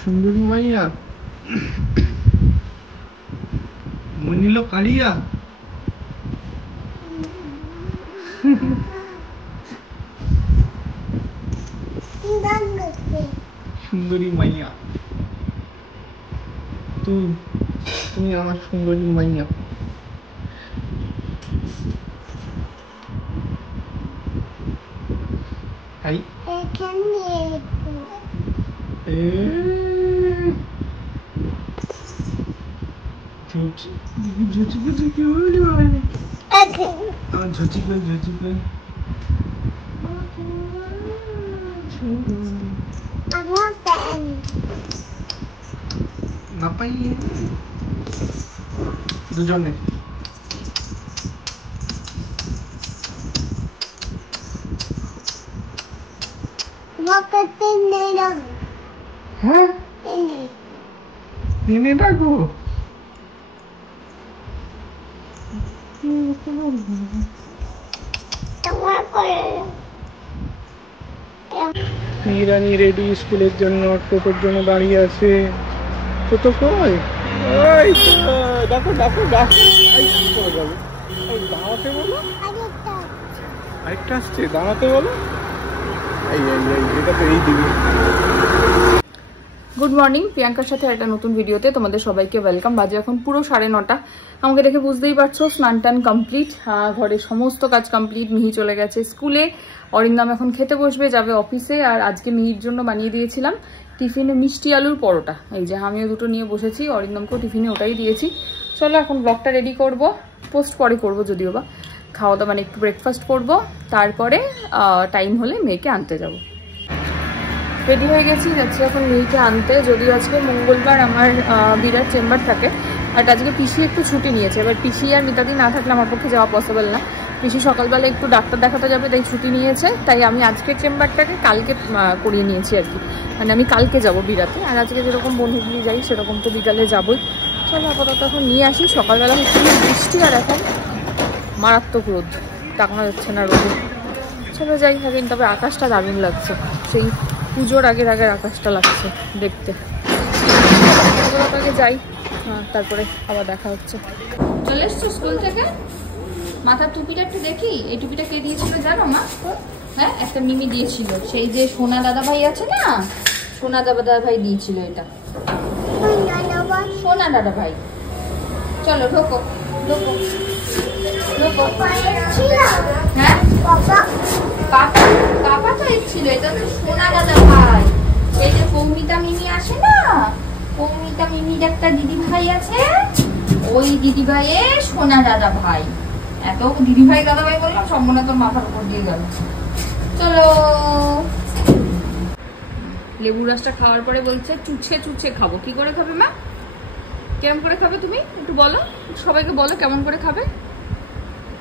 সুন্দরী মাইয়া মনিল কালিয়া সুন্দরী মাইয়া তুমি আমার সুন্দরী মাইয়া। হাই দুজনে হ্যাঁ নেনে ডাকো। রানী রেডি স্কুলের জন্য, টোটোর জন্য দাঁড়িয়ে আছে। টোটো কই? দেখো দেখো দাঁড়াতে বলো, আরেকটা আসছে, দাঁড়াতে বলো। এটা তো এই দিবি। গুড মর্নিং, প্রিয়াঙ্কার সাথে একটা নতুন ভিডিওতে তোমাদের সবাইকে ওয়েলকাম। বাজে এখন পুরো 9:30। আমাকে দেখে বুঝতেই পারছো স্নান টান কমপ্লিট, ঘরের সমস্ত কাজ কমপ্লিট। মিহি চলে গেছে স্কুলে, অরিন্দম এখন খেতে বসবে, যাবে অফিসে। আর আজকে মিহির জন্য বানিয়ে দিয়েছিলাম টিফিনে মিষ্টি আলুর পরোটা। এই যে আমিও দুটো নিয়ে বসেছি, অরিন্দমকেও টিফিনে ওটাই দিয়েছি। চলো এখন ব্লগটা রেডি করব, পোস্ট পরে করবো যদিও বা। খাওয়া দাওয়া মানে একটু ব্রেকফাস্ট করব, তারপরে টাইম হলে মেয়েকে আনতে যাব। রেডি হয়ে গেছি, যাচ্ছি এখন মেয়েকে আনতে। যদিও আজকে মঙ্গলবার আমার বিরাট চেম্বার থাকে, আর আজকে পিসি একটু ছুটি নিয়েছে। এবার পিসি আর মিতাদি না থাকলে আমার পক্ষে যাওয়া পসিবল না। পিসি সকালবেলা একটু ডাক্তার দেখাতে যাবে, তাই ছুটি নিয়েছে। তাই আমি আজকের চেম্বারটাকে কালকে করিয়ে নিয়েছি আর কি। মানে আমি কালকে যাব বিরাতে, আর আজকে যেরকম বন্ধুগুলি যাই সেরকম তো বিকালে যাবই। চলো আপাতত এখন নিয়ে আসি। সকালবেলা হচ্ছে বৃষ্টি, আর এখন মারাত্মক রোদ, তাকানো যাচ্ছে না রোদে। চলো যাই থাকেন, তবে আকাশটা দারুণ লাগছে, সেই পুজোর আগের আকাশটা লাগছে দেখতে। যাই, তারপরে আবার দেখা হচ্ছে। চলে এসছো স্কুল থেকে? মাথার টুপিটা একটু দেখি। এই টুপিটা কে দিয়েছিল জানো মা? হ্যাঁ, একটা মিমি দিয়েছিল, সেই যে সোনা দাদা ভাই আছে না, সোনা দাদা ভাই দিয়েছিল এটা। সোনা দাদা ভাই। চলো ঢোকো ঢোকো ঢোকো। হ্যাঁ পাপা তো এসেছিল, এটা তো সোনা দাদা ভাই। এই যে পৌমিতা মিমি আসে না, পৌমিতা মিমির একটা দিদি ভাই আছে, ওই দিদি ভাইয়ের সোনা দাদা ভাই। এত দিদি ভাই দাদা ভাই বললাম, সব মনে তোর মাথার উপর দিয়ে গেল। চলো। লেবু রসটা খাওয়ার পরে বলছে চুচে চুচে খাবো। কি করে খাবে মা? কেমন করে খাবে তুমি একটু বলো, সবাইকে বলো কেমন করে খাবে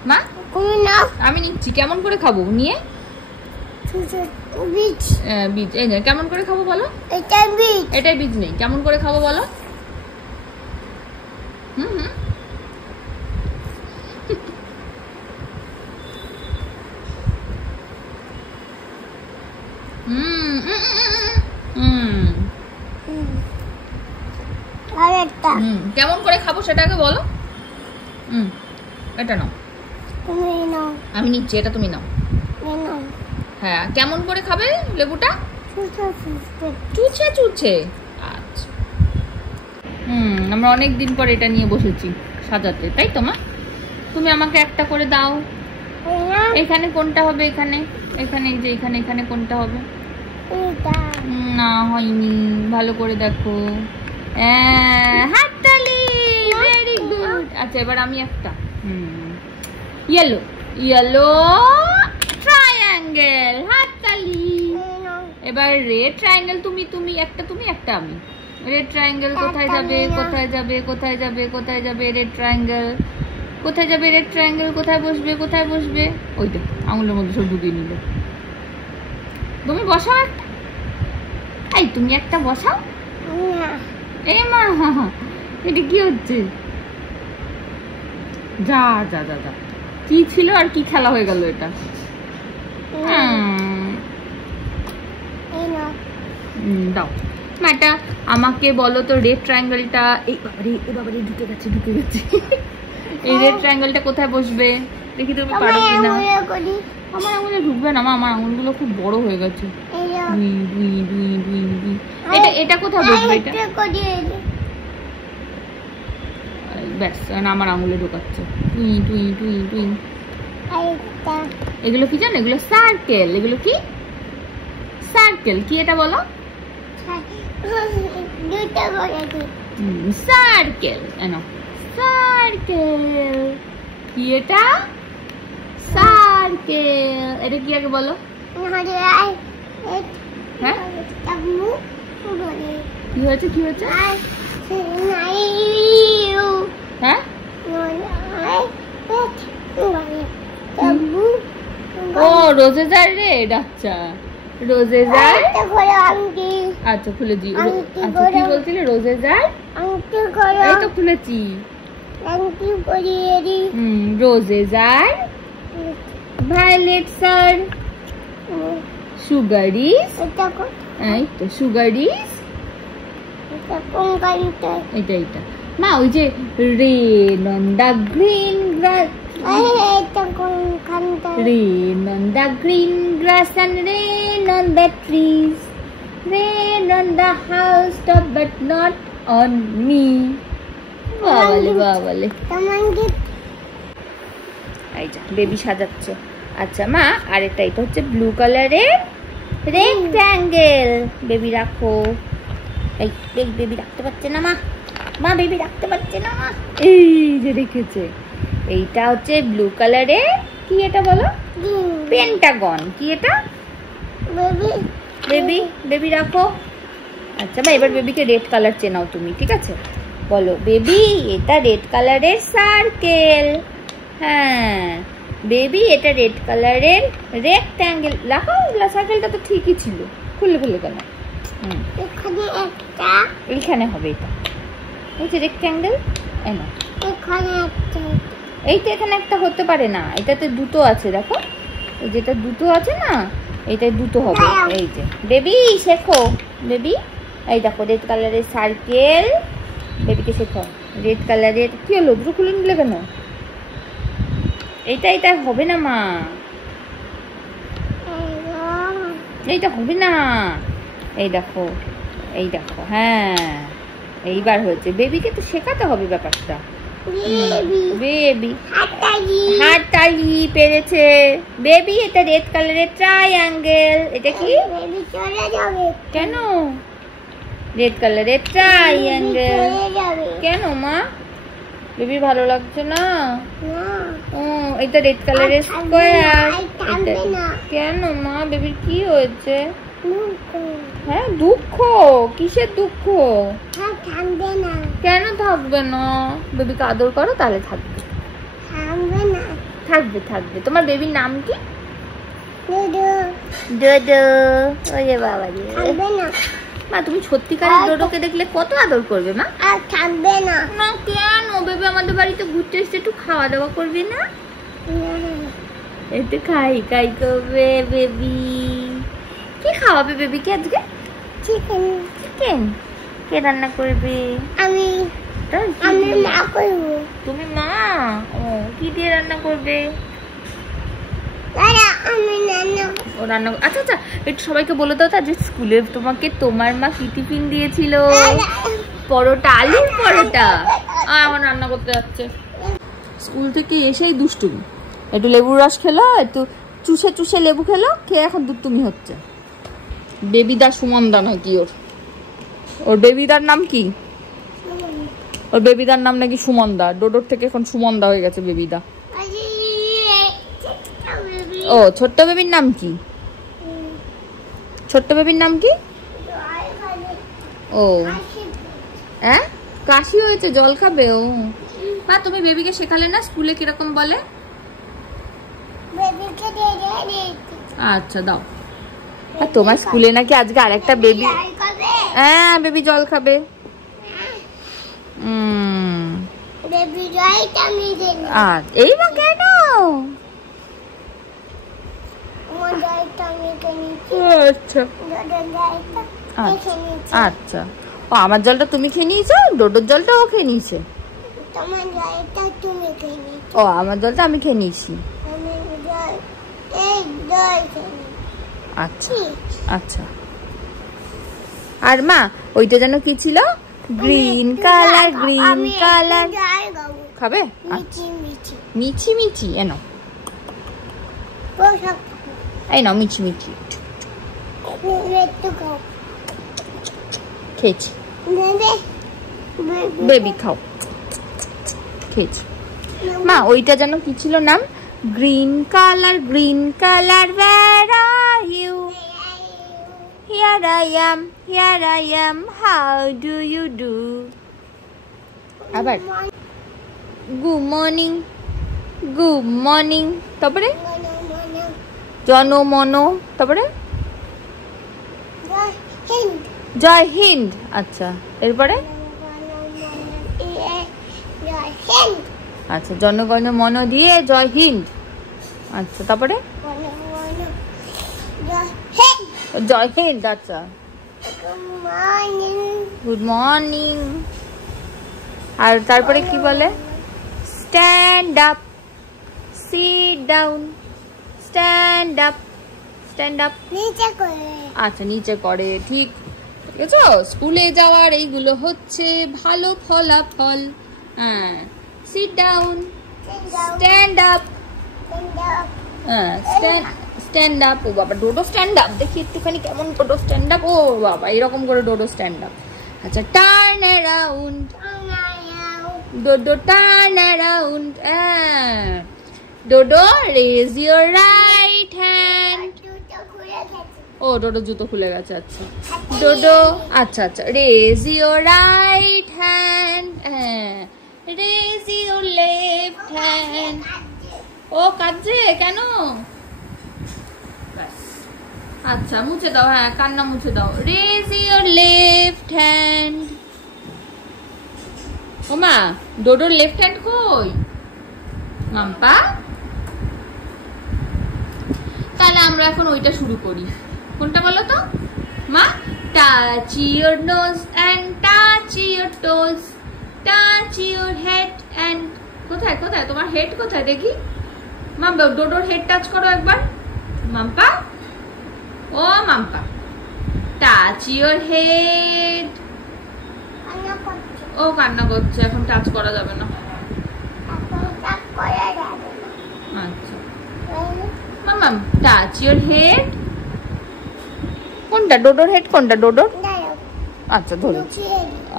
মা। আমি নিচ্ছি, কেমন করে খাবো নিয়ে? বীজ এই নেই, কেমন করে খাবো বলো? এটাই বীজ নেই, কেমন করে খাবো বলো? কেমন করে খাবো সেটাকে বলো। এটা নাও, আমি নিচ্ছি, এটা তুমি নাও। হ্যাঁ, কেমন করে খাবে লেবুটা? চুচে চুচে। আচ্ছা, আমরা অনেক দিন পর এটা নিয়ে বসেছি সাজাতে, তাই তো মা? তুমি আমাকে একটা করে দাও। এখানে কোনটা হবে? এখানে এখানে এই যে এখানে এখানে কোনটা হবে? না হয়নি, ভালো করে দেখো। হাততালি, ভেরি গুড। আচ্ছা এবার আমি একটা ইয়েলো ইয়েলো ট্রায়াঙ্গেল, হাততালি। এবার রেড ট্রায়াঙ্গেল, তুমি একটা আমি। রেড ট্রায়াঙ্গেল কোথায় যাবে কোথায় যাবে কোথায় যাবে কোথায় যাবে? রেড ট্রায়াঙ্গেল কোথায় যাবে? রেড ট্রায়াঙ্গেল কোথায় বসবে কোথায় বসবে? ওই তো আঙুলের মধ্যে সব ঢুকিয়ে নিল। তুমি বসাও একটা, এই তুমি একটা বসাও। এই মা, এটা কি হচ্ছে? যা যা যা যা, কি ছিল আর কি খেলা হয়ে গেল এটা। দাও মাটা আমাকে বলো তো রেড ট্রায়াঙ্গেলটা এই বাবারে ঢুকে গেছে এই রেড ট্রায়াঙ্গেলটা কোথায় বসবে দেখি তুমি পারো কিনা আমার আঙুলে ঢুকবে না মা আমার আঙুলগুলো খুব বড় হয়ে গেছে এটা কোথায় বসবে এটা ব্যাস আমার আঙুলে ঢোকাচ্ছে এগুলো কি জানো এগুলো সার্কেল এগুলো কি সার্কেল কি এটা বলো সার্কেল সার্কেল কি এটা সার্কেল এটা কি আগে বলো হ্যাঁ কি হয়েছে কি হয়েছে হ্যাঁ ও রোজেজার রেড আচ্ছা রোজেজার আচ্ছা খুলে দি আচ্ছা কি বলছিলে রোজেজার এই তো খুলেছি রোজেজার ভায়োলেটস আর সুগারিস এই তো সুগারিস এটা এটা মা ওই যে rain on the green grass rain on the green grass and rain on the trees, rain on the house top but not on me. বাবালে এই যা বেবি সাজাচ্ছে আচ্ছা মা আরেকটা এটা হচ্ছে ব্লু কালারের রেক্ট্যাঙ্গেল বেবি রাখো এই বেবি রাখতে পারছে না মা বেবি রাখতে পারছে না এই যে রেখেছে এইটা হচ্ছে ব্লু কালারের কি এটা বলো পেন্টাগন কি এটা বেবি রাখো আচ্ছা মা এবার বেবিকে রেড কালার চেনাও তুমি ঠিক আছে বলো বেবি এটা রেড কালারের সার্কেল হ্যাঁ বেবি এটা রেড কালারের রেক্ট্যাঙ্গেল রাখো সার্কেলটা তো ঠিকই ছিল খুলে কেন এখানে হবে এটা এই যে রেক্ট্যাঙ্গেল এইটা এখানে একটা হতে পারে না এটাতে দুটো আছে দেখো এই যেটা দুটো আছে না এইটাই দুটো হবে এই যে বেবি শেখো বেবি এই দেখো রেড কালারের সার্কেল বেবিকে শেখো রেড কালারের কি হলো দুটো খুলে নিলে কেন এইটা হবে না মা এইটা হবে না এই দেখো হ্যাঁ এইবার হয়েছে বেবিকে তো শেখাতে হবে ব্যাপারটা বেবি হাততালি পেরেছে বেবি এটা রেড কালারের ট্রায়াঙ্গেল এটা কি কেন রেড কালারের ট্রায়াঙ্গেল কেন মা বেবি ভালো লাগছে না ও এটা রেড কালারের স্কয়ার কেন মা বেবির কি হয়েছে হ্যাঁ দুঃখ কিসের দুঃখ কেন থাকবে না বেবিকে আদর করো তাহলে থাকবে তোমার বেবির নাম কি ডোডো ওরে বাবা মা তুমি সত্যিকারের ডোডোকে দেখলে কত আদর করবে মা থাকবে না কেন বেবি আমাদের বাড়িতে ঘুরতে এসে একটু খাওয়া দাওয়া করবে না একটু খাই করবে বেবি কি খাওয়াবে বেবিকে আজকে চিকেন কে রান্না করবে আমি মা করব তুমি মা ও কি দিয়ে রান্না করবে আচ্ছা একটু সবাইকে বলে দাও যে স্কুলে তোমাকে তোমার মা কি টিফিন দিয়েছিল পরোটা আলুর পরোটা আমার রান্না করতে যাচ্ছে স্কুল থেকে এসেই দুষ্টুমি একটু লেবুর রস খেলো একটু চুষে লেবু খেলো খেয়ে এখন দুষ্টুমি হচ্ছে বেবিদা সুমনদা নাকি ওর বেবিদার নাম কি ওর বেবিদার নাম নাকি সুমনদা ডোডোর থেকে এখন সুমনদা হয়ে গেছে বেবিদা ও ছোট্ট বেবির নাম কি ও হ্যাঁ কাশি হয়েছে জল খাবে ও মা তুমি বেবিকে শেখালে না স্কুলে কিরকম বলে আচ্ছা দাও আর তোমার স্কুলে নাকি আজকে আরেকটা বেবি হ্যাঁ বেবি জল খাবে এই মা কেন আচ্ছা আচ্ছা, ও আমার জলটা তুমি খেয়ে নিয়েছো, ডোডোর জলটা ও খেয়ে নিয়েছে। ও আমার জলটা আমি খেয়ে নিয়েছি। আচ্ছা আচ্ছা। আর মা ওইটা যেন কি ছিল? Green colour, green colour. খাবে? মিচি মিচি এনো, এই নাও মিচি মিচি। খেয়েছি, বেবি খাও। খেয়েছি মা। ওইটা যেন কি ছিল নাম? Green colour, green colour, where are you? Here I am, here I am, how do you do? আবার গুড মর্নিং, গুড মর্নিং। তারপরে জনমন, তারপরে জয় হিন্দ। আচ্ছা, এরপরে আচ্ছা জনগণ মন দিয়ে জয় হিন্দ। আচ্ছা, তারপরে জয় হিন্দ। আচ্ছা, গুড মর্নিং। আর তারপরে কি বলে? Stand up, sit down, stand up, stand up নিচে করে। আচ্ছা, নিচে করে, ঠিক আছে। স্কুলে যাওয়ার এইগুলো হচ্ছে ভালো ফলাফল। হ্যাঁ, সিট ডাউন, স্ট্যান্ড আপ, হ্যাঁ স্ট্যান্ড আপ। ও বাবা, ডোডো স্ট্যান্ড আপ দেখি একটুখানি কেমন ডোডো স্ট্যান্ড আপ। ও বাবা, এরকম করে ডোডো স্ট্যান্ড আপ। আচ্ছা, turn around, Dodo turn around. Dodo raise your right hand. ও ডোডো জুতো খুলে গেছে। আচ্ছা ডোডো, আচ্ছা আচ্ছা, raise your right hand, raise your left hand. ও কাঁদছে কেন? আচ্ছা, মুছে দাও। হ্যাঁ, কান্না মুছে দাও। Raise your left hand. ও মা, ডোডোর লেফট হ্যান্ড কই? মাম্পা, তাহলে আমরা এখন ওইটা শুরু করি। কোনটা বলো তো মা? Touch your nose and touch your toes, touch your head and. কোথায় কোথায় তোমার হেড কোথায় দেখি? মা, ডোডোর হেড টাচ করো একবার। মাম্পা, ও মাম্পা, টাচ ইউর হেড। ও কান্না করছে, এখন টাচ করা যাবে না। আচ্ছা মাম্মাম, টাচ ইউর হেড। কোনটা ডোডোর হেড? কোনটা ডোডোর? আচ্ছা ধরেছি।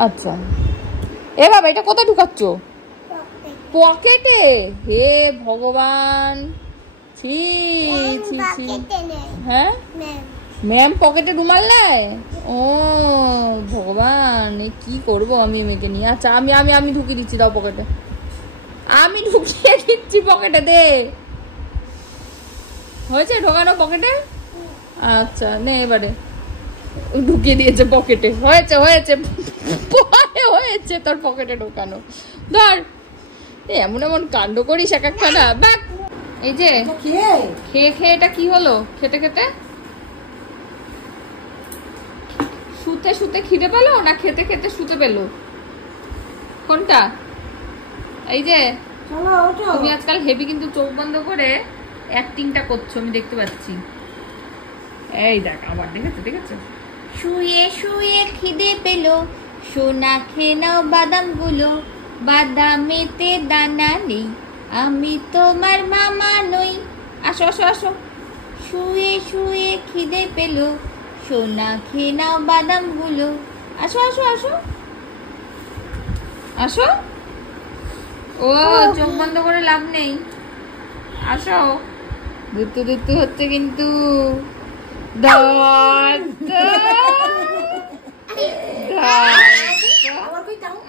আচ্ছা, এ বাবা, এটা কোথায় ঢুকাচ্ছ? পকেটে? হে ভগবান, ছি ছি ছি। হ্যাঁ, ম্যাম পকেটে রুমাল নেয়? ও ভগবান, কি করবো আমি মেয়েকে নিয়ে। আচ্ছা, আমি আমি আমি ঢুকিয়ে দিচ্ছি, দাও পকেটে। আমি ঢুকিয়ে দিচ্ছি পকেটে, দে। হয়েছে ঢোকানো পকেটে? আচ্ছা নে, এবারে ঢুকিয়ে দিয়েছে পকেটে। হয়েছে হয়েছে হয়েছে তোর পকেটে ঢোকানো। ধর, এমন এমন কাণ্ড করিস এক একখানা। বাক, এই যে খেয়ে খেয়ে এটা কি হলো? খেতে খেতে শুতে শুতে খিদে পেলো না খেতে খেতে শুতে পেলো? কোনটা? এই যে তুমি আজকাল হেভি কিন্তু চোখ বন্ধ করে অ্যাক্টিংটা করছো, আমি দেখতে পাচ্ছি। এই দেখ, আবার দেখেছো দেখেছো? শুয়ে শুয়ে খিদে পেলো, সোনা খেয়ে নাও বাদাম গুলো, বাদামেতে দানা নেই, আমি তোমার মামা নই। আসো আসো আসো। শুয়ে শুয়ে খিদে পেলো, সোনা খেয়ে নাও বাদাম গুলো। আসো আসো আসো আসো। ও চোখ বন্ধ করে লাভ নেই, আসো। দুতু দুতু হচ্ছে কিন্তু।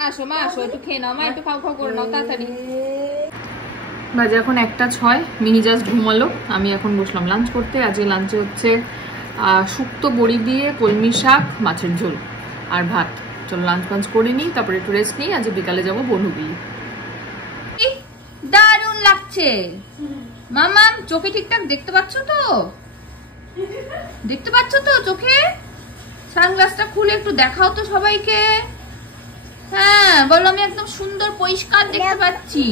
আসো মা, আসো, একটু খেয়ে নাও মা, একটু খাও খাও করে নাও তাড়াতাড়ি। বাজে এখন 1:06। মিনি জাস্ট ঘুমালো, আমি এখন বসলাম লাঞ্চ করতে। আজকে লাঞ্চে হচ্ছে শুক্তো বড়ি দিয়ে কলমি শাক, মাছের ঝোল আর ভাত। চলো লাঞ্চ ফাঞ্চ করে নিই, তারপরে একটু রেস্ট নিই। আজ বিকালে যাবো বনবিলি। দারুণ লাগছে মামাম। চোখে ঠিকঠাক দেখতে পাচ্ছ তো? দেখতে পাচ্ছ তো চোখে? সানগ্লাসটা খুলে একটু দেখাও তো সবাইকে। হ্যাঁ বলো, আমি একদম সুন্দর পরিষ্কার দেখতে পাচ্ছি।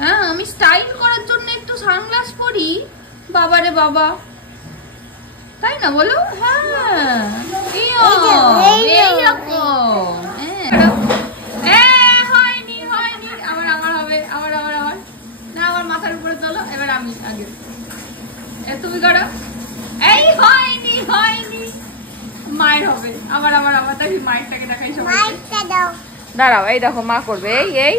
হ্যাঁ, আমি স্টাইল করার জন্য একটু সানগ্লাস পরি। বাবারে বাবা, তাই না বলো? হ্যাঁ, হয়নি হয়নি, আবার আবার হবে, আবার আবার আবার না, আমার মাথার উপরে তোলো। এবার আমি আগে, তুমি করো। এই হয়নি হয়নি, মায়ের হবে। আবার আবার আবার, তাই মায়েরটাকে দেখাই সবাই। দাঁড়াও, এই দেখো মা করবে। এই এই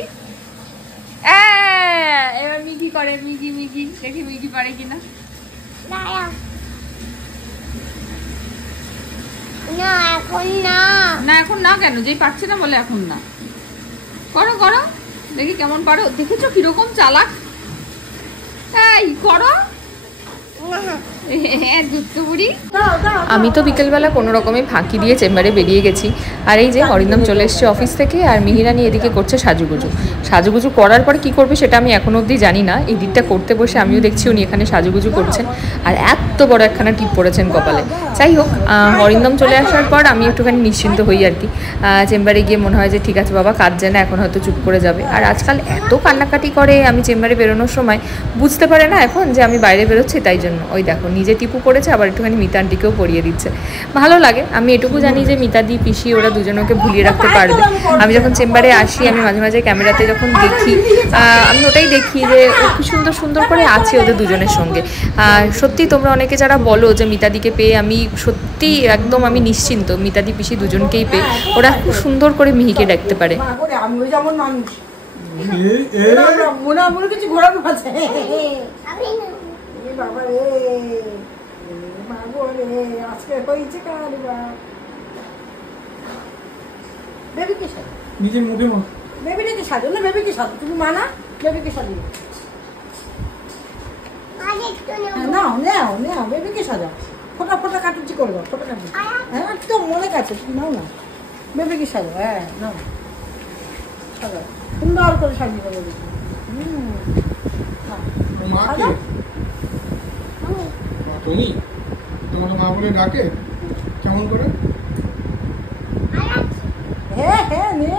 এবার মিকি করে, মিকি মিকি, দেখি মিকি পারে কিনা। না এখন না, না এখন না কেন? যেই পারছে না বলে এখন না। করো করো, দেখি কেমন পারো। দেখেছো কিরকম চালাক? এই করো। আমি তো বিকেলবেলা কোনো রকমে ফাঁকি দিয়ে চেম্বারে বেরিয়ে গেছি। আর এই যে অরিন্দম চলে এসছে অফিস থেকে, আর মিহিরানি এদিকে করছে সাজুগুজু। সাজুগুজু করার পর কি করবে সেটা আমি এখনো অবধি জানি না। এডিটটা করতে বসে আমিও দেখছি উনি এখানে সাজুগুজু করছেন, আর এত বড় একখানা টিপ পড়েছেন কপালে। যাই হোক, অরিন্দম চলে আসার পর আমি একটুখানি নিশ্চিন্ত হই আর কি। চেম্বারে গিয়ে মনে হয় যে ঠিক আছে বাবা, কাজ যায় না, এখন হয়তো চুপ করে যাবে। আর আজকাল এত কান্নাকাটি করে, আমি চেম্বারে বেরোনোর সময় বুঝতে পারে না এখন যে আমি বাইরে বেরোচ্ছি, তাই জন্য ওই দেখো নিজে টিপু পড়েছে, আবার একটুখানি মিতা আন্টিকেও পরিয়ে দিচ্ছে। ভালো লাগে। আমি এটুকু জানি যে মিতাদি পিসি ওরা দুজনকে ভুলিয়ে রাখতে পারবে। আমি যখন চেম্বারে আসি, আমি মাঝে মাঝে ক্যামেরাতে যখন দেখি, আমি ওটাই দেখি যে কি সুন্দর সুন্দর করে আছে ওদের দুজনের সঙ্গে। সত্যি তোমরা অনেকে যারা বলো যে মিতাদিকে পেয়ে আমি সত্যি একদম আমি নিশ্চিন্ত, মিতাদি পিসি দুজনকেই পেয়ে ওরা খুব সুন্দর করে মিহিকে দেখতে পারে। কিছু ঘোরানো আছে বাবা রে, আজকে হয়েছে বেবিকে সাজো, নিজের মুখে বেবিকে সাজো না, বেবিকে সাজো, তুমি মানা বেবিকে সাজো। নাও নাও নাও, বেবিকে সাজো, ফোটা ফোটা কাটুচি করবো, ফোটা কাটুচি। হ্যাঁ তো মনে কাছে, তুমি নাও না, বেবিকে সাজো। হ্যাঁ নাও, সাজো সুন্দর করে সাজিয়ে দেবো। তুমি তোমাকে মা বলে ডাকে কেমন করে? হ্যাঁ হ্যাঁ নে,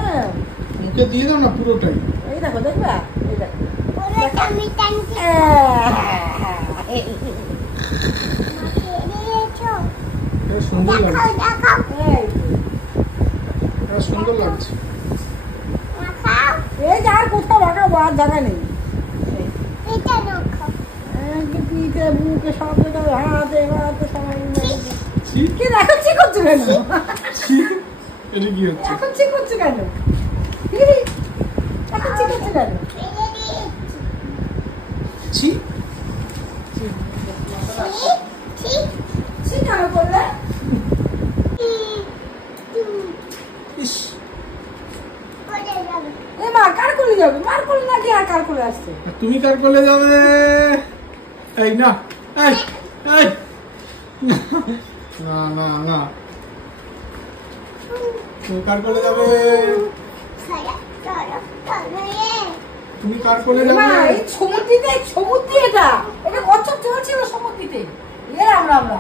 মুখে দিয়ে দাও না পুরোটাই। এই দেখো, দেখবা এই দেখো, সুন্দর লাগছে, সুন্দর লাগছে। এই যে আর কোথাও রাখাবো, আর জায়গা নেই। বুকে সব জায়গায় হাতে হাতে সবাই কি এখন ঠিক হচ্ছে কেন? এটা কি হচ্ছে? এখন ঠিক হচ্ছে কেন? এখন ঠিক হচ্ছে কেন? কেন করলে? মা কার কোলে যাবে? মার কোলে নাকি আর কার কোলে আসছে? তুমি কার কোলে যাবে? এই না, এই এই না না না, তুমি কার কোলে যাবে? তুমি কার কোলে যাবে? এই সমুদ্রিতে, সমুদ্রি এটা এটা কচ্ছপ চলছিল সমুদ্রিতে। এ আমরা আমরা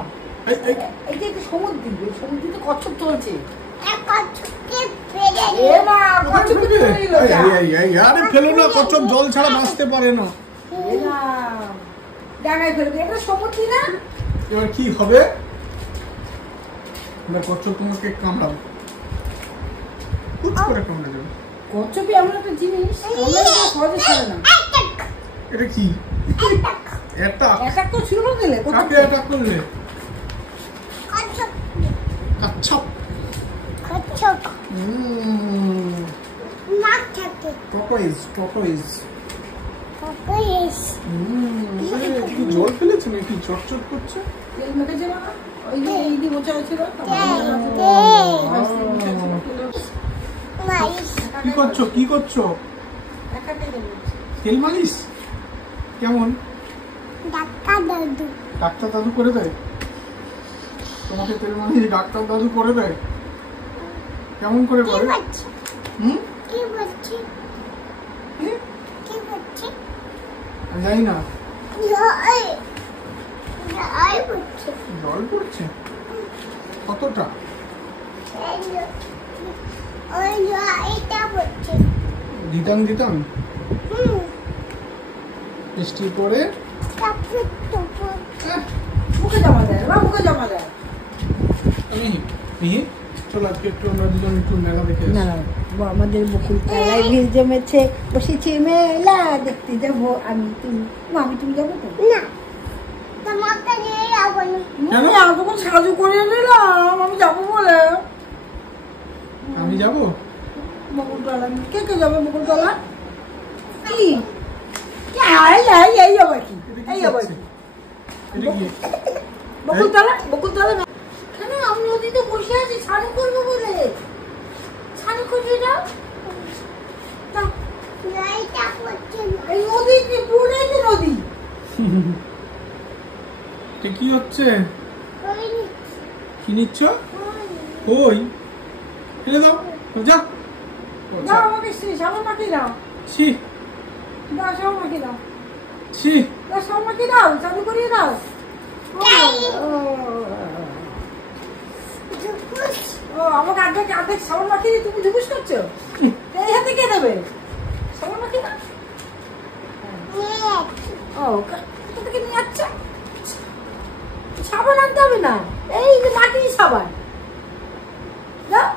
এই যে সমুদ্রি, সমুদ্রিতে কচ্ছপ চলছে। কচ্ছপ জল ছাড়া বাঁচতে পারে না। ডাঙায় ফেলবে, এটা সমুদ্রি না? এবার কি হবে? কচ্ছপ তোমাকে কামড়াবে, কামড়াবে। কচ্ছপই এমন একটা জিনিস, সহজে ছাড়ে না। এটা কি? অ্যাটাক তো ছিল না গেলে, কাকে অ্যাটাক করলে? কচ্ছপ, কচ্ছপ নাক থাকে, টর্টয়েজ, টর্টয়েজ, কি জল ফেলেছে নাকি? চটচট করছে। তেল মেখেছে না? ওই যে এই দিয়ে মোচা হয়েছিল। কি করছো, কি করছো? তেল মালিশ কেমন? ডাক্তার দাদু, ডাক্তার দাদু করে দেয় তোমাকে তেল মালিশ? ডাক্তার দাদু করে দেয়? কেমন করে করে? কি বলছি? কি বলছি? জানি না। জল পড়ছে। জল পড়ছে? কতটা? দিতাম দিতাম বৃষ্টির পরে মুখে জমা দেয়, মুখে জমা দেয়। চলো আজকে একটু আমরা দুজন একটু মেলা দেখে আসি। না আমাদের বকুল তলায় ভিড় জমেছে, বসেছি মেলা দেখতে যাবো আমি তুমি। তুমি যাবো তো? না তোমাকে নিয়ে যাবো না। আমি তখন সাজু করে নিলাম আমি যাবো বলে। আমি যাবো বকুলতলা? কে কে যাবে বকুলতলা? কি এই আবার কি? এই আবার কি? বকুলতলা? বকুলতলা কেন? আমি নদীতে বসে আছি স্নান করবো বলে। স্নান করবি না? এই নদী পুরোটাই তো নদী। কি হচ্ছে? কি নিচ্ছ? ওই ফেলে দাও, যাও। দাও আমাকে সাবান মাখি দাও। ছি দাও সাবান মাখি দাও। ছি দাও সাবান মাখি দাও, চালু করিয়ে দাও। ও আমাকে আর্ধেক সাবান মাখি দিয়ে তুমি ধুবুস করছো? এই হাতে কে দেবে সাবান মাখি না? ও কোথা থেকে নিয়ে যাচ্ছে? সাবান আনতে হবে না, এই যে মাটির সাবান। দাও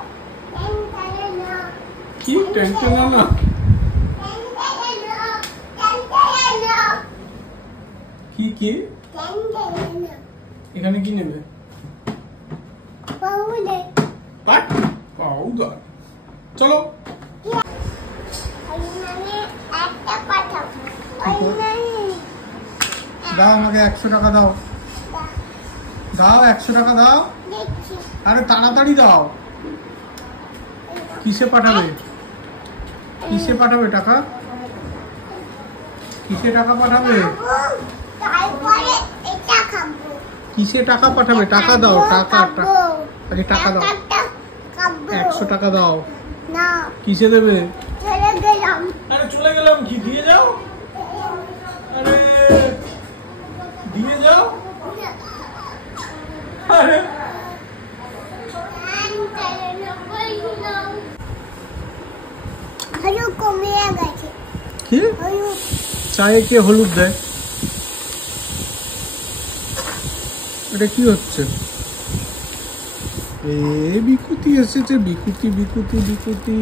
কি টেনশন না। কি কি এখানে কি নেবে? পাউডার। চলো দাও আমাকে 100 টাকা দাও। দাও 100 টাকা দাও। আরে তাড়াতাড়ি দাও। কিসে পাঠাবে? কিসে পাঠাবে টাকা? কিসে টাকা পাঠাবে? কিসে টাকা পাঠাবে? টাকা দাও। টাকা আরে টাকা দাও। 100 টাকা দাও। কিসে দেবে? আরে চলে গেলাম। কি দিয়ে যাও? আরে দিয়ে যাও। আরে কি চায়ে কে হলুদ দেয়? এটা কি হচ্ছে? বিকুতি এসেছে। বিকুতি বিকুতি বিকুতি।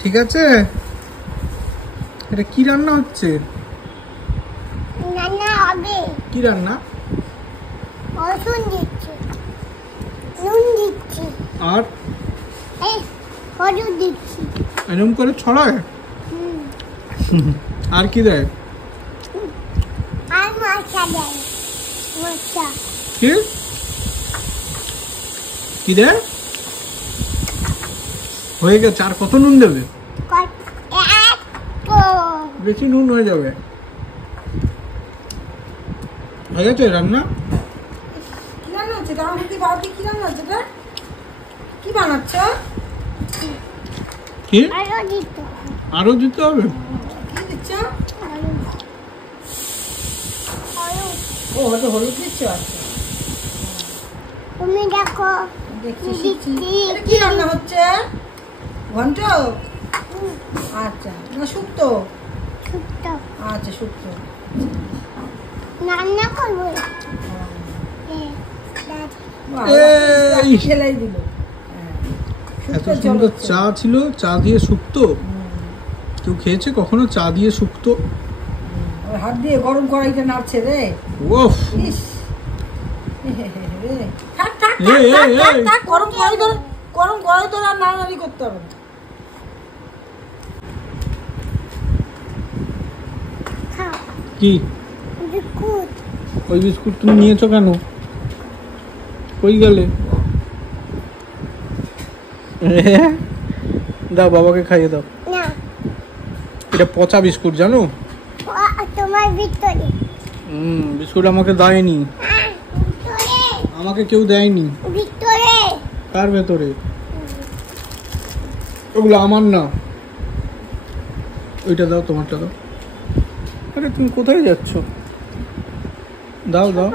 ঠিক আছে। এটা কি রান্না হচ্ছে? কি রান্না? আর এরকম করে ছড়ায়? আর কি দেয়? কি দেয়? হয়ে গেছে। আর কত নুন দেবে? বেশি নুন হয়ে যাবে। হয়ে গেছে রান্না? কি রান্না হচ্ছে? কি রান্না হচ্ছে? কি বানাচ্ছ? কি আরো দিতে হবে? কি দিচ্ছ? ও তো হলুদ দিচ্ছ। তুমি দেখো দেখছি। কি রান্না হচ্ছে? ঘন্ট? আচ্ছা না শুক্তো? আচ্ছা শুক্তো রান্না করবো। খেলাই দিল। এত সুন্দর চা ছিল। চা দিয়ে শুক্তো কেউ খেয়েছে কখনো? চা দিয়ে শুক্তো? হাত দিয়ে গরম কড়াইটা নাড়ছে রে। ওফ গরম কড়াই ধরে আর নাড়ানাড়ি করতে হবে না। কি ওই বিস্কুট তুমি নিয়েছো কেন? কই গেলে? দাও বাবাকে খাইয়ে দাও। এটা পচা বিস্কুট জানো? তোমার ভিতরে বিস্কুট আমাকে দেয়নি। আমাকে কেউ দেয়নি। ভিতরে? কার ভেতরে? ওগুলো আমার না। ওইটা দাও, তোমারটা দাও। আরে তুমি কোথায় যাচ্ছ? দাও দাও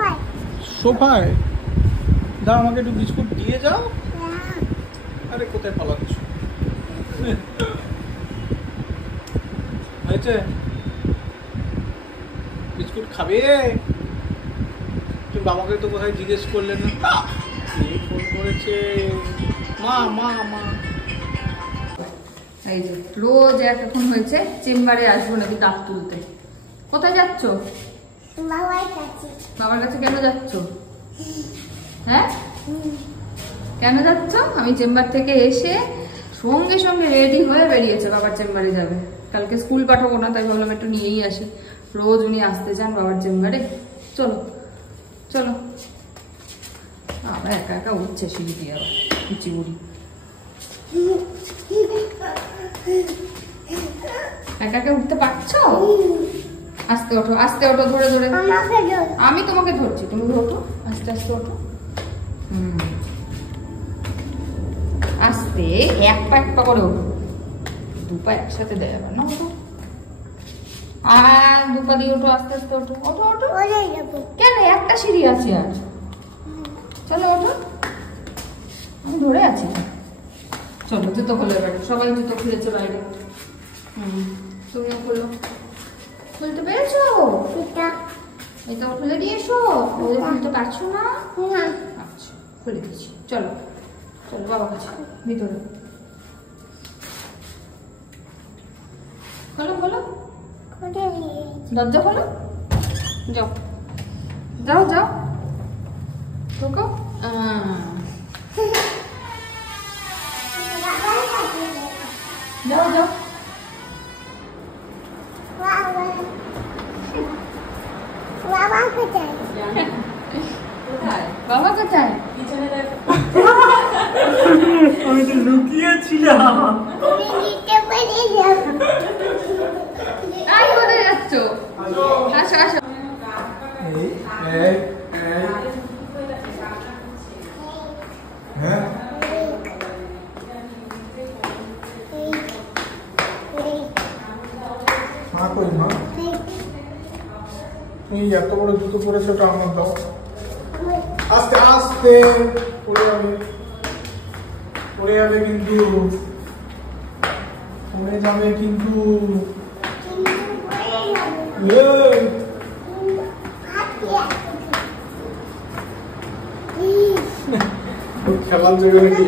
সোফায় দাও, আমাকে একটু বিস্কুট দিয়ে যাও। আরে কোথায় পালাচ্ছ? হয়েছে? বিস্কুট খাবে? তুমি বাবাকে তো কোথায় জিজ্ঞেস করলেন না? ফোন করেছে মা মা মা। এই যে রোজ এখন হয়েছে চেম্বারে আসবো নাকি দাঁত তুলতে। কোথায় যাচ্ছ? বাবার কাছে। বাবার কাছে কেন যাচ্ছ? হ্যাঁ কেন যাচ্ছ? আমি চেম্বার থেকে এসে সঙ্গে সঙ্গে রেডি হয়ে বেরিয়েছে বাবার চেম্বারে যাবে। কালকে স্কুল পাঠাবো না, তাই ভাবলাম একটু নিয়েই আসি। রোজ উনি আসতে চান বাবার চেম্বারে। চলো চলো। আবার একা একা উঠছে সিঁড়ি দিয়ে, আবার কুচি বুড়ি একা একা উঠতে পারছো? আস্তে ওঠো আস্তে ওঠো, ধরে ধরে। আমি তোমাকে ধরছি, তুমি ওঠো আস্তে আস্তে ওঠো। আস্তে, এক পা করে ওঠো, দু পা একসাথে দেয় আবার না। ওঠো আর দু পা দিয়ে ওঠো, আস্তে আস্তে ওঠো। ওঠো ওঠো। কেন? একটা সিঁড়ি আছে আর। চলো ওঠো, আমি ধরে আছি। চলো জুতো খুলে বেড়ো, সবাই জুতো খুলেছে বাইরে। তুমিও খুলো। খুলতে পেরেছো? এটা খুলে দিয়েছো? খুলতে পারছো না? আচ্ছা খুলে দিচ্ছি। চলো চলো বাবা কাছে ভিতরে। খোলো খোলো, দরজা খোলো। যাও যাও যাও, ঢোকো। যাও যাও। বাবা কোথায়? আমি তো লুকিয়েছিলাম। তাই কোথায় যাচ্ছ? আসো আসো। হ্যাঁ মা, তুমি এত বড় জুতো পরেছো, ওটা আমার দাও। আস্তে আস্তে পড়ে যাবে, পড়ে যাবে কিন্তু, পড়ে যাবে কিন্তু। খেলার জায়গা নাকি?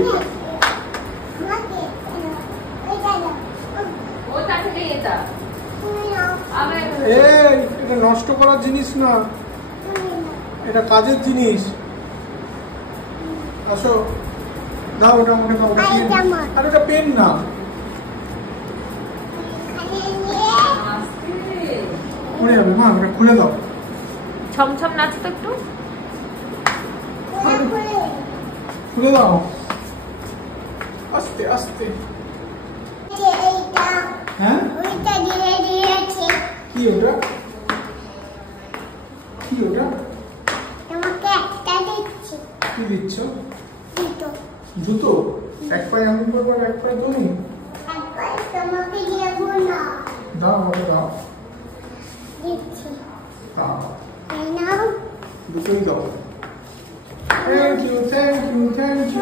এটা নষ্ট করার জিনিস না, এটা কাজের জিনিস। আসো দাও, ওটা আমাকে দাও। আর ওটা পেন না। পড়ে যাবে মা, ওটা খুলে দাও। ছমছম নাচ তো একটু খুলে দাও আস্তে আস্তে। হ্যাঁ কি ওটা? কি ওটা? কি দিচ্ছ? জুতো? এক পায়ে আমি করবো, এক পায়ে তুমি। দাও আমাকে দাও। দুটোই দাও। Thank you thank you thank you.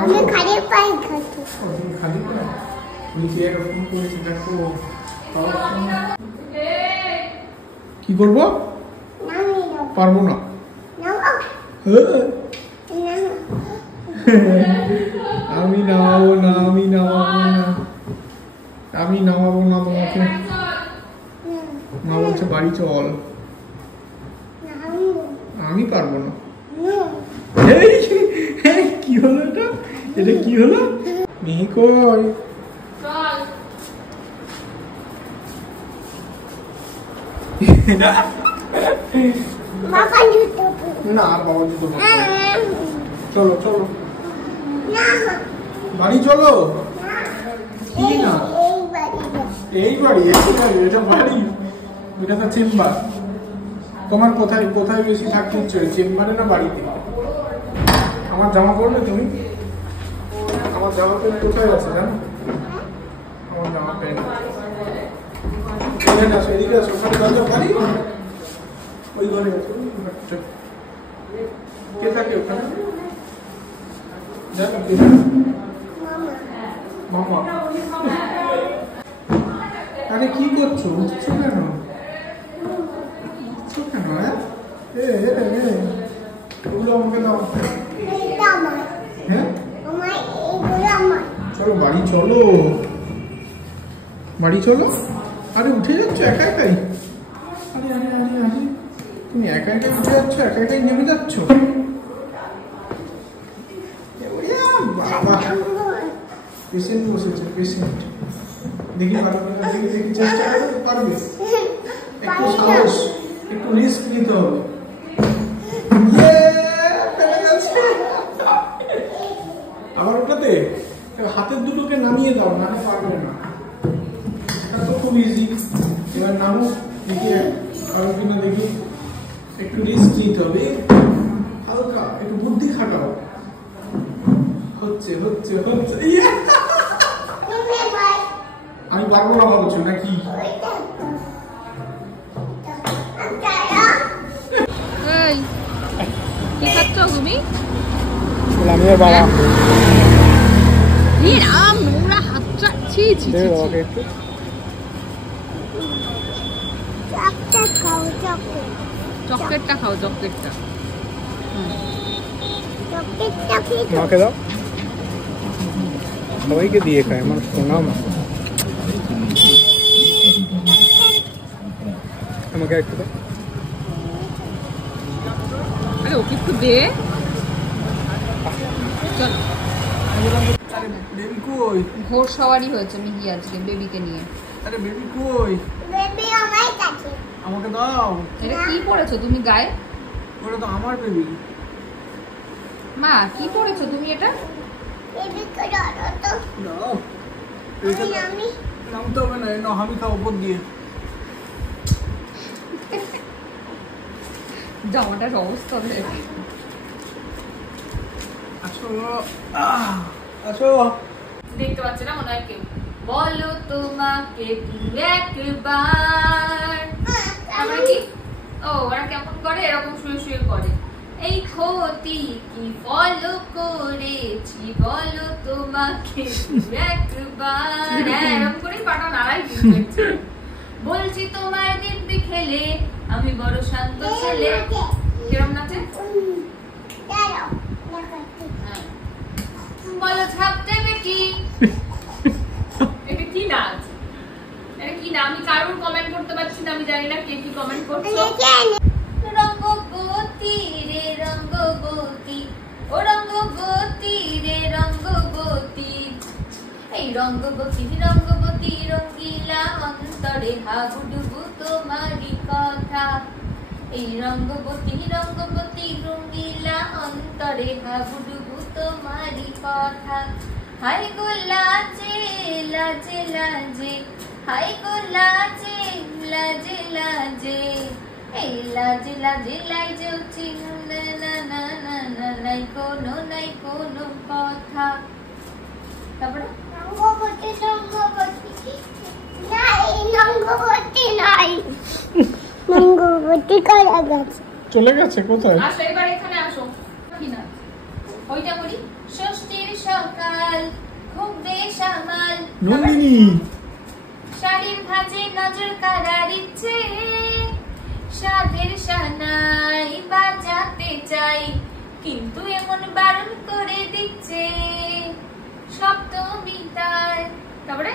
আমি খালি পাই খাচ্ছি। তুমি খালি পাই? তুমি কি এরকম করেছি দেখো। কি করবো? পারবো না। আমি নামাবো না, আমি নামাবো না, আমি নামাবো না তোমাকে। মা বলছে বাড়ি চল। আমি পারবো না। কি হলো এটা? এটা কি হলো? মিহি কই? না আর বাবা জুতো। চলো চলো বাড়ি চলো। কি না? এই বাড়ি? এটা বাড়ি? এটা তো চেম্বার। তোমার কোথায় কোথায় বেশি থাকতে ইচ্ছে, চেম্বারে না বাড়িতে? আমার জামা পরবে তুমি? আমার জামা প্যান্ট কোথায় আছে জানো? আমার জামা প্যান্ট এদিকে আসো, এদিকে আসো। ওখানে দরজা বাড়ি, ওই ঘরে আছে কে থাকে ওখানে জানো কে মামা আরে কি করছো উঠছো কেন উঠছো কেন ওগুলো আমাকে দাও হ্যাঁ চলো বাড়ি চলো বাড়ি চলো আরে উঠে যাচ্ছ একা একাই আরে আরে আরে আরে তুমি একা একাই উঠে যাচ্ছ একা একাই নেমে যাচ্ছ বাবা পেশেন্ট বসেছে পেশেন্ট দেখি পারবে না দেখি দেখি চেষ্টা করো পারবে একটু সাহস একটু রিস্ক নিতে হবে আবার ওটাতে হাতের দুটোকে নামিয়ে দাও না পারবে না এটা তো খুব ইজি এবার নামো দেখি পারো কিনা দেখি একটু রিস্ক নিতে হবে হালকা একটু বুদ্ধি খাটাও হচ্ছে হচ্ছে হচ্ছে আমি পারবো না বলছো নাকি কি খাচ্ছ তুমি লামিয়ার বাবা এই রাম নোংরা হাত চাচ্ছি চকলেটটা খাও চকলেটটা মাকে দাও সবাইকে দিয়ে খায় আমার সোনা মা আমাকে একটু দাও আরে ওকে একটু দে চল আরে বেবি কই ঘোর সওয়ারি হয়েছে মিহি আজকে বেবিকে নিয়ে আরে বেবি কই বেবি আমার কাছে আমাকে দাও এটা কি পড়েছো তুমি গায়ে ওটা তো আমার বেবি মা কি পড়েছো তুমি এটা বেবি কে দাও তো দাও আমি নামতে হবে না এই নাও আমি খাও উপর দিয়ে জামাটার অবস্থা দেখ আসো আসো দেখতে পাচ্ছ না মনে হয় কেউ বলো তোমাকে একবার আমরা কি ও ওরা কেমন করে এরকম শুয়ে শুয়ে করে এই ক্ষতি কি ফলো করেছি বলো তোমাকে একবার এরকম করে পাটা নাড়াই দিচ্ছে বলছি তোমার দিব্যি খেলে আমি বড় শান্ত ছেলে কিরম নাচে বলো ছাপ দেবে কি এটা কি নাচ এটা কি না আমি কারোর কমেন্ট করতে পারছি না আমি জানি না কে কি কমেন্ট করছো রঙ্গবতী রে রঙ্গবতী ও রঙ্গবতী রে রঙ্গবতী এই রঙ্গবতী রঙ্গবতী রঙ্গিলা অন্তরে হাবুডুবু তোমারই কথা এই রঙ্গবতী রঙ্গবতী রঙ্গিলা অন্তরে হাবুডুবু তোমারই কথা হাই গো লাজে লাজে লাজে হাই গো লাজে লাজে লাজে এই লাজে লাজে লাজে উঠি না না না না না নাই কোনো কথা তারপরে চলে গেছে কোথায় আসো এবার এখানে আসো কি না ওইটা করি ষষ্ঠীর সকাল খুব বেসামাল নন্দিনী শাড়ির ভাঁজে নজর কাড়ার ইচ্ছে সাধের সানাই বাজাতে চাই কিন্তু এমন বারণ করে দিচ্ছে সপ্তমী তার তারপরে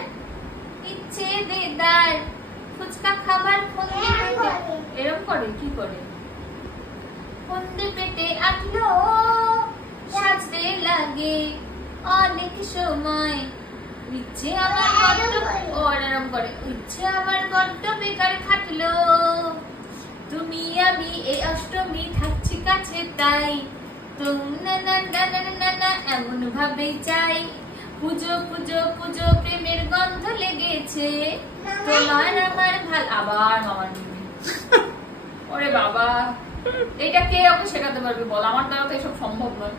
ইচ্ছে দেদার ফুচকা খাবার ফন্দে পেটে এরকম করে কি করে ফন্দে পেটে আটলো সাজতে লাগে অনেক সময় ইচ্ছে আমার বড্ড এরকম করে ইচ্ছে আমার বড্ড বেকার খাটলো তুমি আমি এই অষ্টমী থাকছি কাছে তাই এমন ভাবে চাই পুজো পুজো পুজো প্রেমের গন্ধ লেগেছে তোমার আমার ভাল আবার মামার দিদি ওরে বাবা এটা কে ওকে শেখাতে পারবে বল আমার দ্বারা তো এসব সম্ভব নয়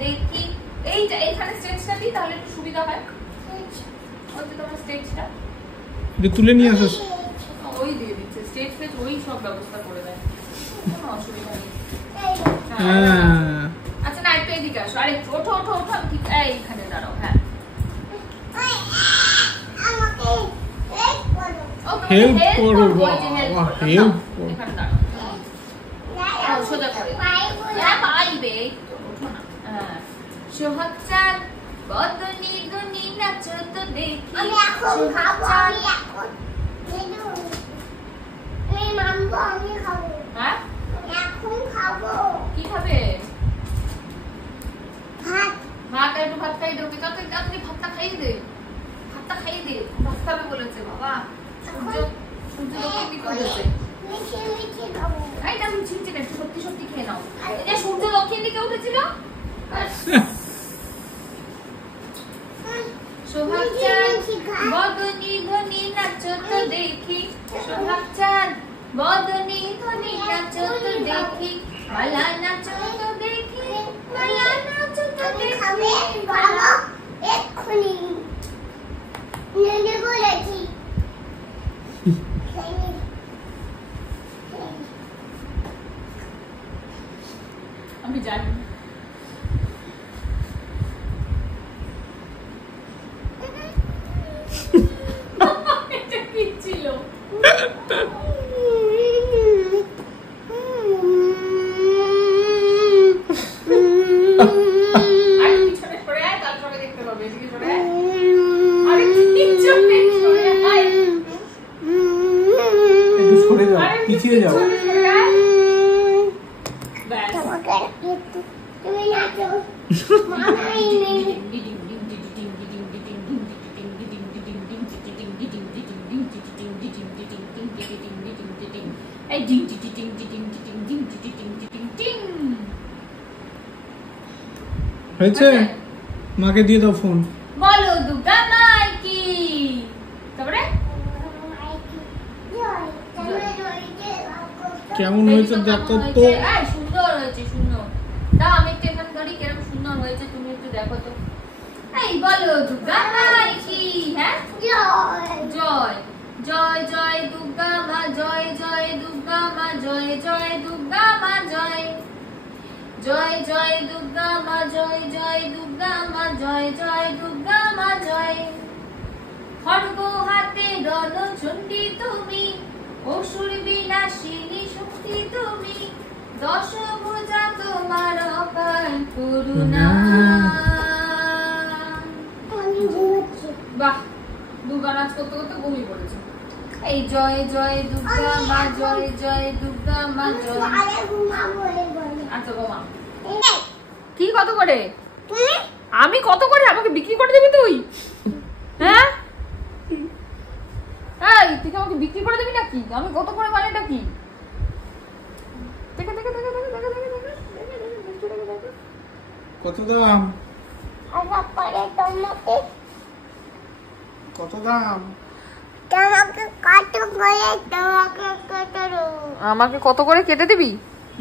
দেখি এইটা এখানে স্টেজটা দিই তাহলে একটু সুবিধা হয়। ওই যে তোমার স্টেজটা যে তুলে নিয়ে আসিস ওই দিয়ে দিচ্ছে, স্টেজ ফেজ ওই সব ব্যবস্থা করে দেয়, কোনো অসুবিধা নেই। হ্যাঁ আচ্ছা না একটু এদিকে আসো, আরে ওঠো ওঠো ওঠো, ঠিক এইখানে দাঁড়াও। হ্যাঁ হেল্প করো বাবা, হেল্প করো। এখানে দাঁড়াও, সোজা করে হ্যাঁ পাইবে, ওঠো না। হ্যাঁ সোহাগ চাঁদ বদনি দুনি নাচো তো দেখি, আমি এখন খাবো, আমি এখন আমি মামবো, আমি খাবো। হ্যাঁ আমি এখন খাবো কি খাবে? ভাত। ভাত, একটু ভাত খাই দেবো, তাড়াতাড়ি ভাতটা খাইয়ে দে, ভাতটা খাইয়ে দে, ভাত খাবে বলেছে বাবা। সূর্য সূর্য দক্ষিণ দিকে উঠেছে, মিঠি মিঠি খাবো। এইটা মিছিমিছি না, একটু সত্যি সত্যি খেয়ে নাও। এই যে সূর্য দক্ষিণ দিকে উঠেছিল। সোহাগ চাঁদ বদনি ধ্বনি নাচো তো দেখি, সোহাগ চাঁদ বদনি ধ্বনি নাচো তো দেখি, মালা নাচো তো দেখি, মালা নাচো তো তুমি দেখি। খাবে বাবা এক্ষুনি নেনে বলেছি। আমি জানি এটা কি ছিল। আরে পিছনে সরে আয়, তার সঙ্গে দেখতে পাবে। এদিকে সরে আয়, আরে পিছনে সরে আয়, একটু সরে যাও, আরে পিছিয়ে যাও। পিছনে সরে আয়। ব্যাস তোমাকে একটু তুমি নাচো মামাই নেই। হয়েছে? মাকে দিয়ে দাও ফোন। বলো দুর্গা মাই কি, তারপরে কেমন হয়েছে দেখো তো। সুন্দর হয়েছে, সুন্দর। দাও আমি একটু এখানে ধরি, কিরকম সুন্দর হয়েছে তুমি একটু দেখো তো। এই বলো দুর্গা মাই কি। হ্যাঁ জয় জয় জয় দুর্গা মা, জয় জয় দুর্গা মা, জয় জয় দুর্গা মা, জয় জয় জয় দুর্গা মা, জয় জয় দুর্গা মা, জয় জয় দুর্গা মা, জয়। খড়গ হাতে রণচণ্ডী তুমি, অসুর বিনাশিনী শক্তি তুমি, দশভুজা তোমার অপার করুণা। বাহ, দুর্গা নাচ করতে করতে ঘুমিয়ে পড়েছে। এই জয় জয় দুর্গা মা, জয় জয় দুর্গা মা, জয়। আচ্ছা বাবা কি কত করে? আমি কত করে? আমাকে বিক্রি করে দিবি তুই? হ্যাঁ এই তুই কি আমাকে বিক্রি করে দিবি নাকি? আমি কত করে মানেটা কি? কত দাম? কত দাম? আমাকে কত করে কেটে দিবি?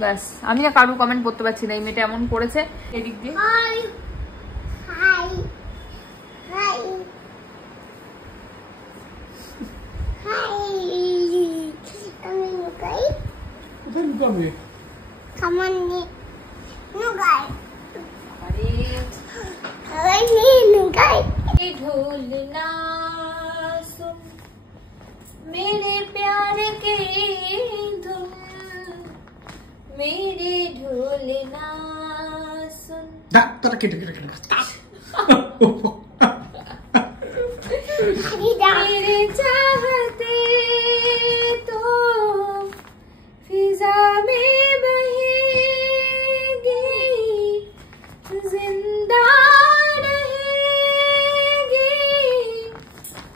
ব্যাস, আমি আর কারোর কমেন্ট করতে পারছি না, এই মেয়েটা এমন করেছে। এদিক দিয়ে কোথায় লুকাবে? ढोलना सुन मेरे प्यार के धुन, मेरे ढोलना सुन। তোরা কেটে কেটে কেটে मेरे चाहते तो फिजा में बहेगी, जिंदा रहेगी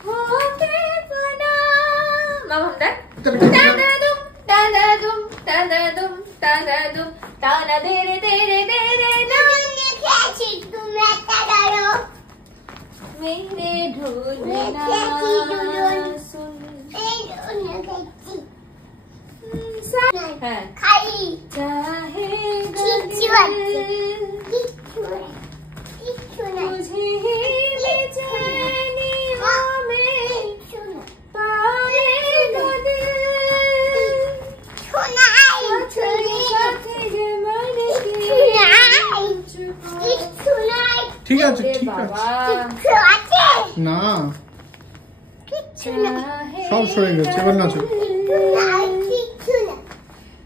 होके फना। मामा देख ताना दुम ताना दुम ताना दुम ताना दुम ताना तेरे तेरे तेरे ना मेरे ढोलना सुन। चाहे ঠিক আছে ঠিক আছে না সব সরে গেছে এবার নাচো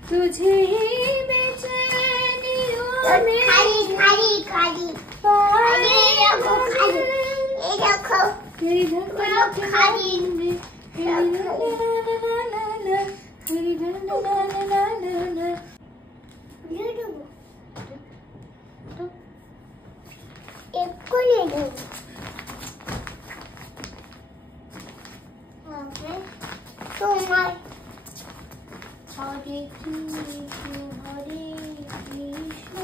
तुझे ही बेचैनियों में खाली खाली खाली देखो खाली ये देखो तेरी धड़कन खाली एक को ले दो तुम्हारे हरे कृष्ण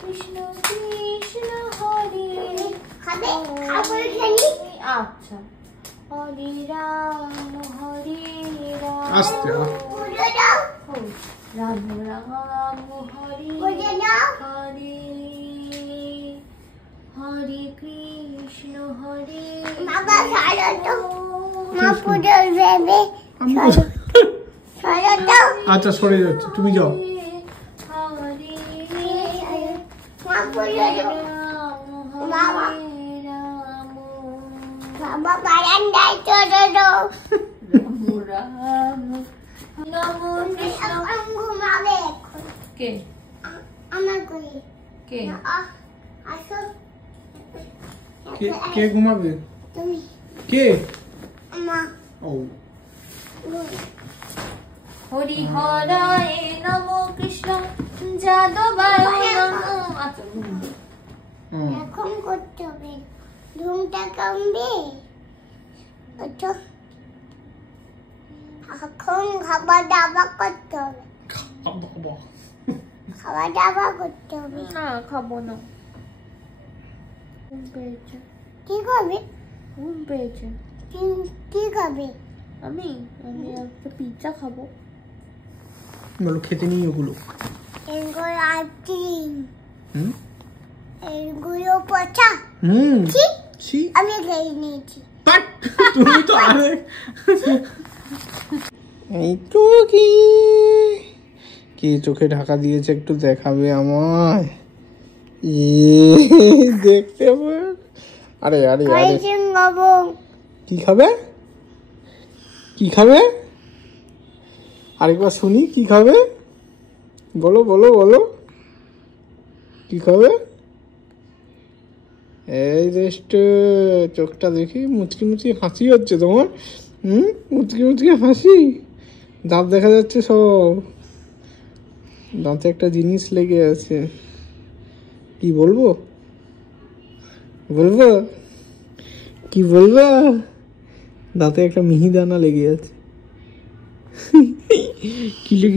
कृष्ण कृष्ण हरे खाबे खाबो খেলি আচ্ছা হরে রাম আস্তে পুরো দাও রাম রাম হরে পুরো দাও হরে হরে কৃষ্ণ হরে বাবা ছাড়ো তো মা পুরো বেবে ছাড়ো দাও আচ্ছা সরে যাচ্ছে তুমি যাও মা পুরো দাও বাবা বাবা বারান্দায় চলে দাও ঘুমাবে কে আমার করে কে আসো কে ঘুমাবে তুমি কে মা ও হরি হরায় নমো কৃষ্ণ যাদবায় নমো আচ্ছা এখন করতে হবে ঘুমটা কমবে আচ্ছা এখন খাবার দাবার করতে হবে খাবার দাবার করতে হবে না খাবো না ঘুম পেয়েছে কি করবে ঘুম পেয়েছে কি করবে আমি একটা পিৎজা খাবো বলো খেতে নিই ওগুলো এগুলো আইসক্রিম হুম এগুলো পচা ছি আমি খেয়ে নিয়েছি বাট তুমি তো আরে এই তো কি চোখে ঢাকা দিয়েছে একটু দেখাবে আমায় দেখতে হবে আরে আরে আরে কি খাবে কি খাবে আরেকবার শুনি কি খাবে বলো বলো বলো কি খাবে এই রেস্ট চোখটা দেখি মুচকি মুচকি হাসি হচ্ছে তোমার মুচকি মুচকি হাসি দাঁত দেখা যাচ্ছে সব দাঁতে একটা জিনিস লেগে আছে কি বলবো বলবো কি বলবো দাঁতে একটা মিহিদানা লেগে আছে কি লেগে